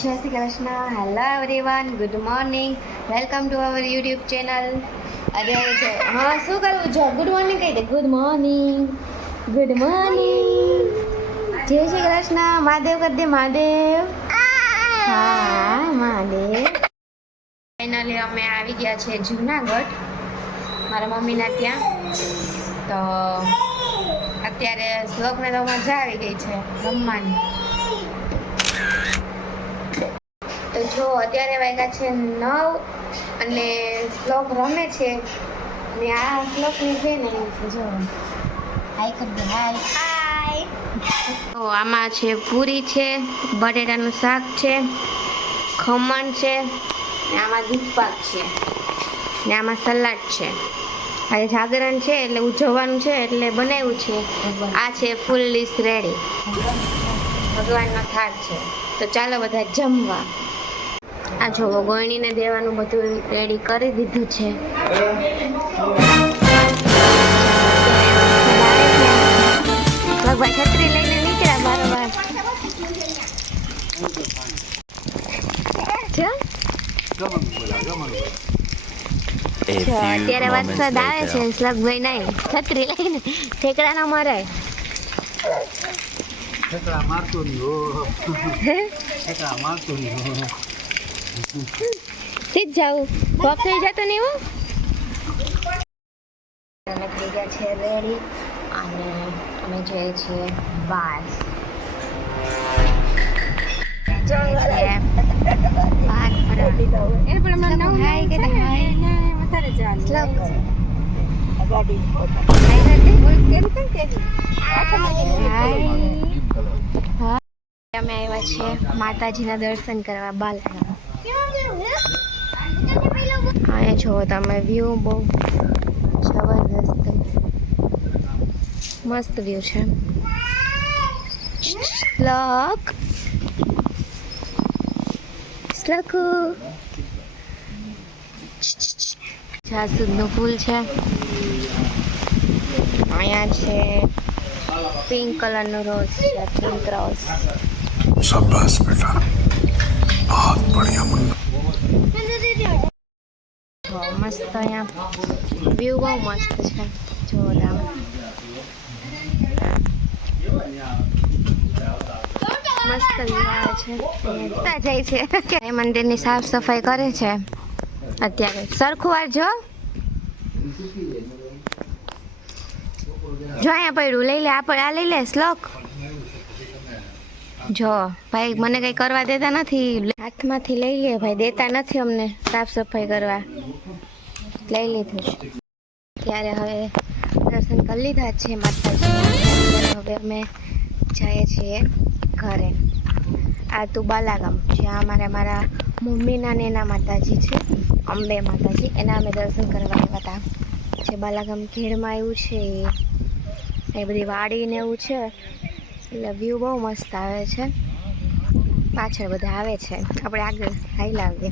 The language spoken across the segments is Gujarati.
જય Shri Krishna. Hello everyone, good morning, welcome to our YouTube channel. અરે હા, શું કરવું જો ગુડ મોર્નિંગ કહી દે. Good morning, good morning. જય શ્રી કૃષ્ણ. મહાદેવ કરી દે, મહાદેવ. હા, મહાદેવ. ફાઇનલી અમે આવી ગયા છે જુનાગઢ મારા મમ્મીના ત્યાં. તો અત્યારે શ્લોકને તો મજા આવી ગઈ છે રમવાની. તો જો અત્યારે વાગ્યા છે 9 અને શ્લોક રમે છે. અને આ શ્લોકની છે ને જો હાય કરી દે, હાય હાય. તો આમાં છે પૂરી છે, બટેટાનું શાક છે, ખમણ છે, ને આમાં દૂધપાક છે, ને આમાં સલાડ છે. આજે જાગરણ છે એટલે ઉજવવાનું છે એટલે બનાવ્યું છે. આ છે ફૂલ લિસ્ટ રેડી, ભગવાનનો થાળ છે. તો ચાલો બધા જમવા. આ જોવો ગોયણીને દેવાનું બધું રેડી કરી દીધું છે. ભગવાન છત્રી લઈને નીકળ્યા બારોબાર. અત્યારે વરસાદ આવે છે. સ્લગભાઈ નહીં છત્રી લઈને ઠેકડા ના મરાય. ઠેકડા મારતો નહીં હો. ઠેકડા મારતો નહીં હો. સીધ જાવું પગ થઈ જતો નહીં હો. અમે થઈ ગયા છે રેડી અને અમે જઈએ છીએ બહાર. અમે આવ્યા છીએ માતાજીના દર્શન કરવા બાલારામ. અહીંયા જો તમે વ્યૂ બહુ જબરદસ્ત મસ્ત વ્યૂ છે. શ્લોક શ્લોકુ જાસૂદનું ફૂલ છે. અહીંયા છે પિંક કલરનો રોઝ છે, પિંક રોઝ. शाबाश बेटा, बहुत बढ़िया मुन्ना. મસ્ત અહીંયા વ્યૂ બહુ મસ્ત છે. જો મસ્ત વ્યૂ આવે છે. જાય છે એ મંદિરની સાફ સફાઈ કરે છે અત્યારે. સરખું વાર જો અહીંયા પડ્યું લઈ લે. આ લઈ લે શ્લોક. જો ભાઈ મને કઈ કરવા દેતા નથી, હાથમાંથી લઈ લે ભાઈ, દેતા નથી અમને સાફ સફાઈ કરવા. લઈ લીધું છે. ત્યારે હવે દર્શન કરી લીધા છે માતાજીના. હવે અમે જઈએ છીએ ઘરે. આ તું બાલાગામ જ્યાં મારા મમ્મીના ને એના માતાજી છે, અંબે માતાજી, એના અમે દર્શન કરવા આવ્યા હતા. જે બાલાગામ ખેડમાં આવ્યું છે એ બધી વાડી ને એવું છે એટલે વ્યૂ બહુ મસ્ત આવે છે. પાછળ બધા આવે છે, આપણે આગળ હાઈલા આવીએ.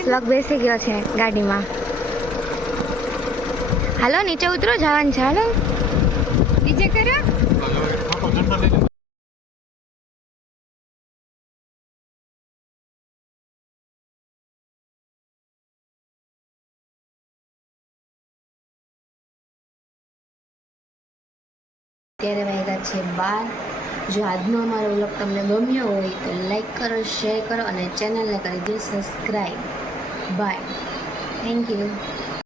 શ્લોક બેસી ગયો છે ગાડીમાં. હાલો નીચે ઉતરો, જવાનું છે. હાલો નીચે કરો. અત્યારે વાગ્યા છે 12. જો આજનો અમારો વ્લોગ તમને ગમ્યો હોય તો લાઈક કરો, શેર કરો અને ચેનલને કરી દો સબસ્ક્રાઈબ. By, thank you.